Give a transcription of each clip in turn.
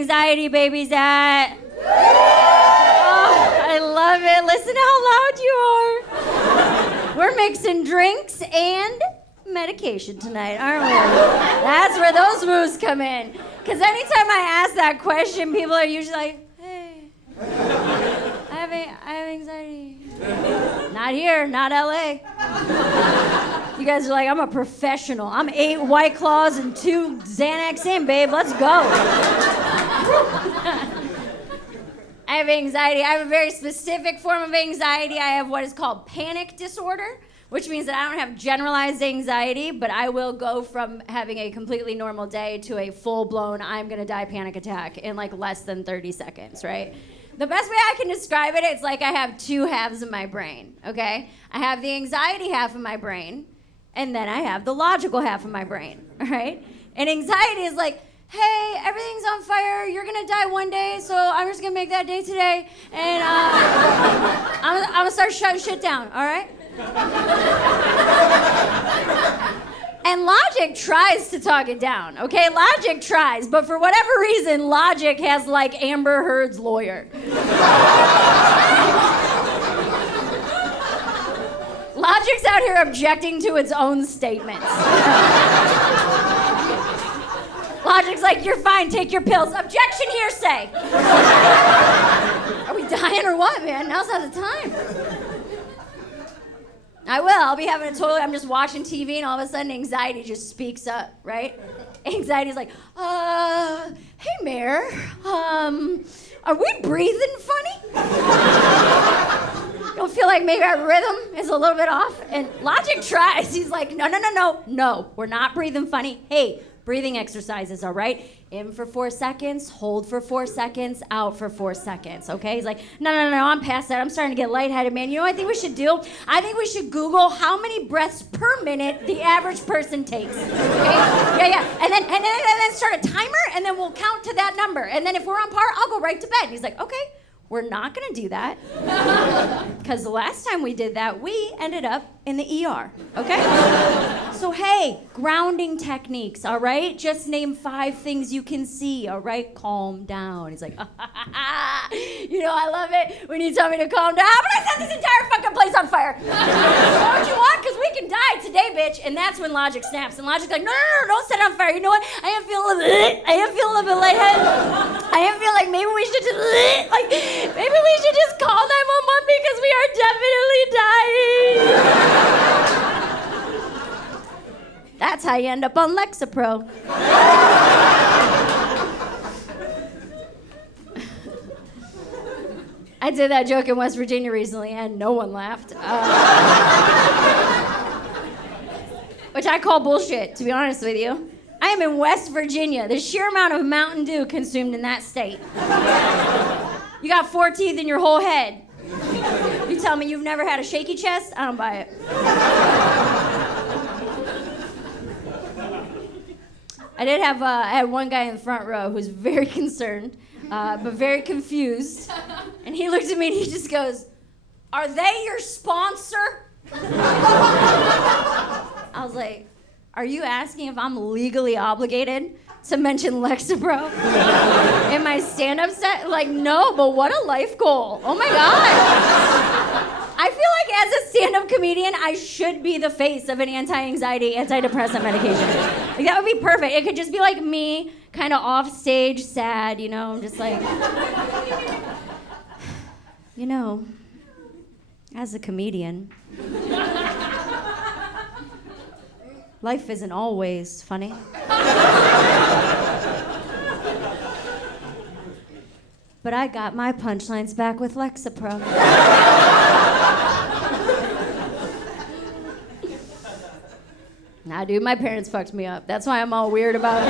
anxiety babies at? Oh, I love it. Listen how loud you are. We're mixing drinks and medication tonight, aren't we? That's where those moves come in. Because anytime I ask that question, people are usually like, hey, I have anxiety. Not here, not LA. You guys are like, I'm a professional. I'm 8 White Claws and 2 Xanax in, babe. Let's go. I have anxiety. I have a very specific form of anxiety. I have what is called panic disorder, which means that I don't have generalized anxiety, but I will go from having a completely normal day to a full-blown I'm gonna die panic attack in like less than 30 seconds, right? The best way I can describe it, it's like I have 2 halves of my brain, okay? I have the anxiety half of my brain, and then I have the logical half of my brain, all right? And anxiety is like, hey, everything's on fire, you're gonna die one day, so I'm just gonna make that day today, and I'm gonna start shutting shit down, all right? And logic tries to talk it down, okay? Logic tries, but for whatever reason, logic has like Amber Heard's lawyer. Logic's out here objecting to its own statements. Logic's like, you're fine, take your pills. Objection, hearsay. Are we dying or what, man? Now's not the time. I will. I'll be having a I'm just watching TV and all of a sudden anxiety just speaks up, right? Anxiety's like, hey, Mayor, are we breathing funny? Don't feel like maybe our rhythm is a little bit off? And Logic tries. He's like, no, we're not breathing funny. Hey, breathing exercises, all right? In for 4 seconds, hold for 4 seconds, out for 4 seconds, okay? He's like, no, I'm past that. I'm starting to get lightheaded, man. You know what I think we should do? I think we should Google how many breaths per minute the average person takes, okay? Yeah. And then start a timer, and then we'll count to that number. And then if we're on par, I'll go right to bed. And he's like, okay, we're not gonna do that. Because the last time we did that, we ended up in the ER, okay? So hey, grounding techniques, all right? Just name 5 things you can see, all right? Calm down. He's like, you know, I love it when you tell me to calm down. But I set this entire fucking place on fire. You know what you want? Because we can die today, bitch. And that's when Logic snaps. And Logic's like, no, don't set it on fire. You know what? I am feeling a bit lightheaded. I am feeling like maybe we should just, maybe we should just call 911 because we are definitely dying. That's how you end up on Lexapro. I did that joke in West Virginia recently and no one laughed. Which I call bullshit, to be honest with you. I am in West Virginia. The sheer amount of Mountain Dew consumed in that state. You got 4 teeth in your whole head. You tell me you've never had a shaky chest? I don't buy it. I had one guy in the front row who's very concerned, but very confused. And he looked at me and he just goes, "Are they your sponsor?" I was like, "Are you asking if I'm legally obligated to mention Lexapro in my stand-up set?" Like, no, but what a life goal. Oh my God. I feel like as a stand-up comedian, I should be the face of an anti-anxiety, antidepressant medication. Like, that would be perfect. It could just be like me, kind of off stage, sad, you know, just like, you know, as a comedian, life isn't always funny. But I got my punchlines back with Lexapro. Nah, dude, my parents fucked me up. That's why I'm all weird about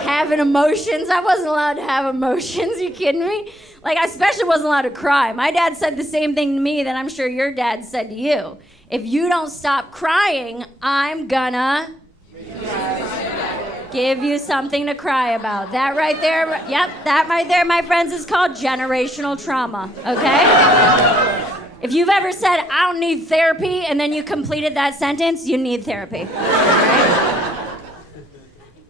having emotions. I wasn't allowed to have emotions. You kidding me? Like, I especially wasn't allowed to cry. My dad said the same thing to me that I'm sure your dad said to you. If you don't stop crying, I'm gonna give you something to cry about. That right there, that right there, my friends, is called generational trauma, okay? If you've ever said, "I don't need therapy," and then you completed that sentence, you need therapy. Right?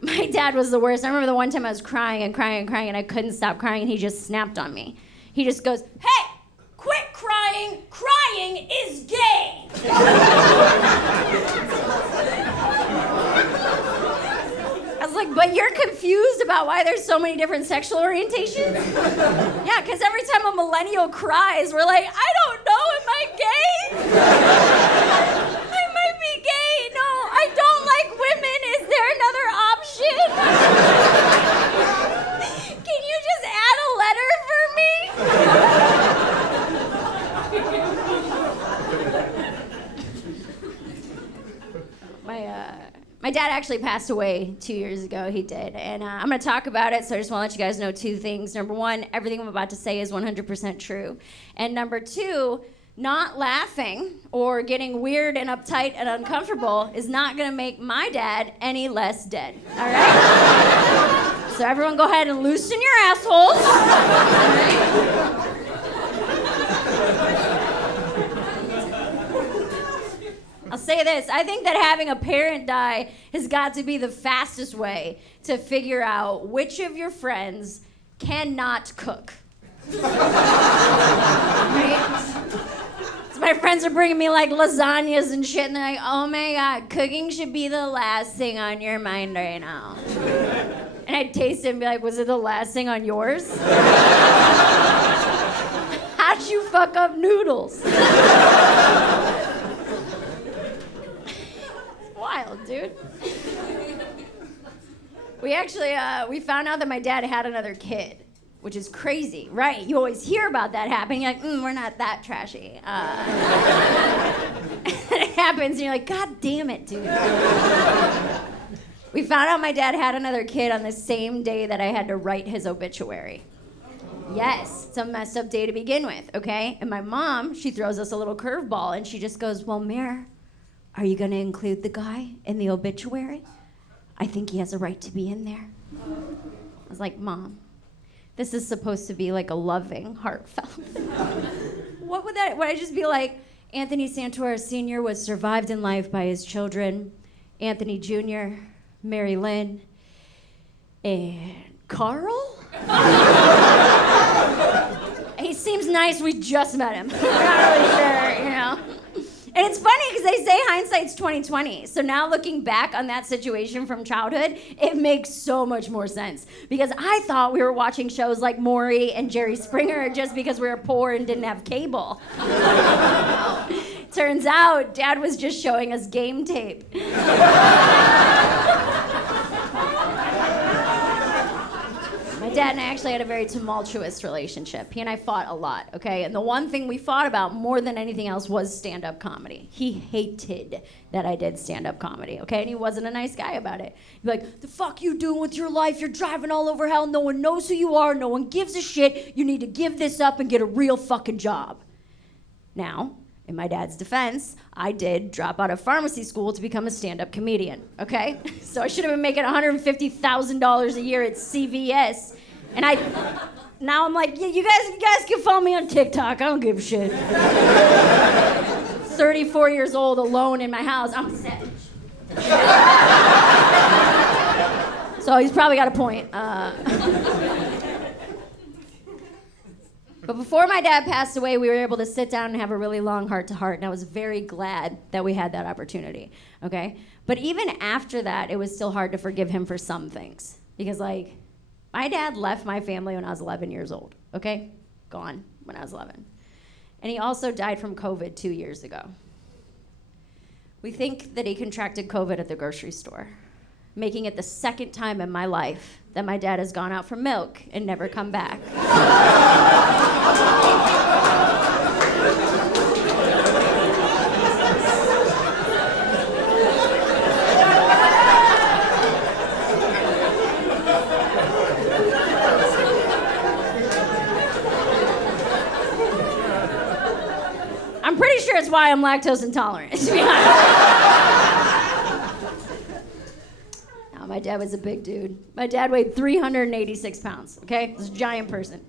My My dad was the worst. I remember the one time I was crying and crying and crying, and I couldn't stop crying, and he just snapped on me. He just goes, "Hey, quit crying. Crying is gay." I was like, but you're confused about why there's so many different sexual orientations? Yeah, because every time a millennial cries, we're like, I don't know, am I gay? I might be gay. No, I don't like women. Is there another option? Can you just add a letter for me? My dad actually passed away 2 years ago. He did. And I'm going to talk about it, so I just want to let you guys know two things. Number one, everything I'm about to say is 100% true. And number two, not laughing or getting weird and uptight and uncomfortable is not going to make my dad any less dead. All right? So everyone go ahead and loosen your assholes. All right? I'll say this, I think that having a parent die has got to be the fastest way to figure out which of your friends cannot cook. Right? So my friends are bringing me like lasagnas and shit, and they're like, oh my God, cooking should be the last thing on your mind right now. And I'd taste it and be like, was it the last thing on yours? How'd you fuck up noodles? Wild, dude. We actually, we found out that my dad had another kid, which is crazy, right? You always hear about that happening. You're like, we're not that trashy. It happens, and you're like, God damn it, dude. We found out my dad had another kid on the same day that I had to write his obituary. Yes, it's a messed up day to begin with, okay? And my mom, she throws us a little curveball, and she just goes, well, Mare, are you going to include the guy in the obituary? I think he has a right to be in there. I was like, Mom, this is supposed to be like a loving, heartfelt. What would I just be like, Anthony Santora Sr. was survived in life by his children, Anthony Jr., Mary Lynn, and Carl? He seems nice, we just met him. We're not really sure, you know? And it's funny because they say hindsight's 20/20. So now looking back on that situation from childhood, it makes so much more sense. Because I thought we were watching shows like Maury and Jerry Springer just because we were poor and didn't have cable. Turns out, Dad was just showing us game tape. My dad and I actually had a very tumultuous relationship. He and I fought a lot, okay? And the one thing we fought about more than anything else was stand-up comedy. He hated that I did stand-up comedy, okay? And he wasn't a nice guy about it. He'd be like, the fuck you doing with your life? You're driving all over hell. No one knows who you are. No one gives a shit. You need to give this up and get a real fucking job. Now, in my dad's defense, I did drop out of pharmacy school to become a stand-up comedian, okay? So I should have been making $150,000 a year at CVS. And now I'm like, yeah, you guys can follow me on TikTok. I don't give a shit. 34 years old, alone in my house. I'm savage. So he's probably got a point. But before my dad passed away, we were able to sit down and have a really long heart-to-heart, and I was very glad that we had that opportunity, okay? But even after that, it was still hard to forgive him for some things. Because, like, my dad left my family when I was 11 years old, okay? Gone when I was 11. And he also died from COVID 2 years ago. We think that he contracted COVID at the grocery store, making it the second time in my life that my dad has gone out for milk and never come back. I'm pretty sure it's why I'm lactose intolerant, to be honest. My dad was a big dude. My dad weighed 386 pounds, okay? He was a giant person.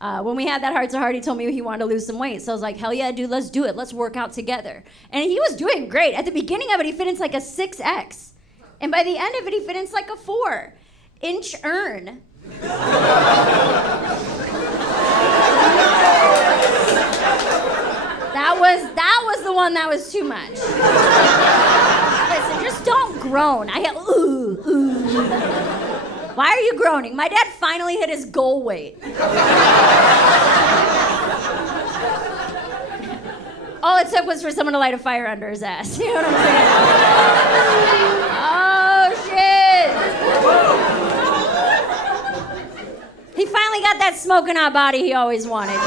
When we had that heart-to-heart, he told me he wanted to lose some weight. So I was like, hell yeah, dude, let's do it. Let's work out together. And he was doing great. At the beginning of it, he fit into like a 6X. And by the end of it, he finished like a 4-inch urn. That was the one that was too much. Listen, just don't groan. I get, ooh, ooh. Why are you groaning? My dad finally hit his goal weight. All it took was for someone to light a fire under his ass. You know what I'm saying? Oh, shit. He finally got that smoking hot body he always wanted.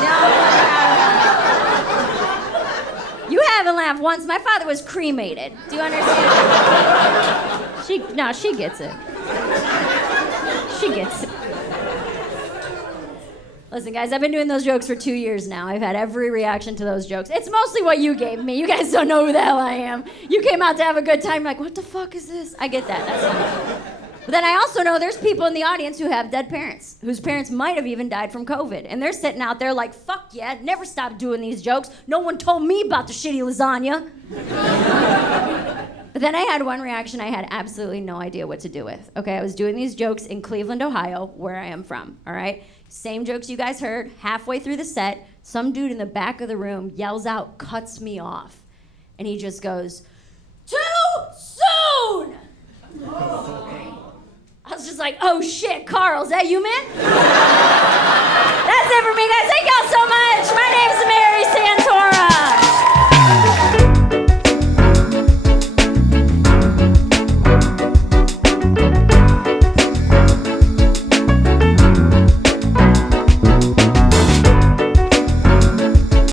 You haven't laughed once. My father was cremated. Do you understand? She gets it. She gets it. Listen, guys, I've been doing those jokes for 2 years now. I've had every reaction to those jokes. It's mostly what you gave me. You guys don't know who the hell I am. You came out to have a good time. Like, what the fuck is this? I get that. That's fine. But then I also know there's people in the audience who have dead parents, whose parents might have even died from COVID. And they're sitting out there like, fuck yeah, never stop doing these jokes. No one told me about the shitty lasagna. But then I had one reaction I had absolutely no idea what to do with. Okay, I was doing these jokes in Cleveland, Ohio, where I am from, all right? Same jokes you guys heard. Halfway through the set, some dude in the back of the room yells out, cuts me off. And he just goes, too soon! I was just like, oh shit, Carl, is that you, man? That's it for me, guys. Thank y'all so much. My name's Amelia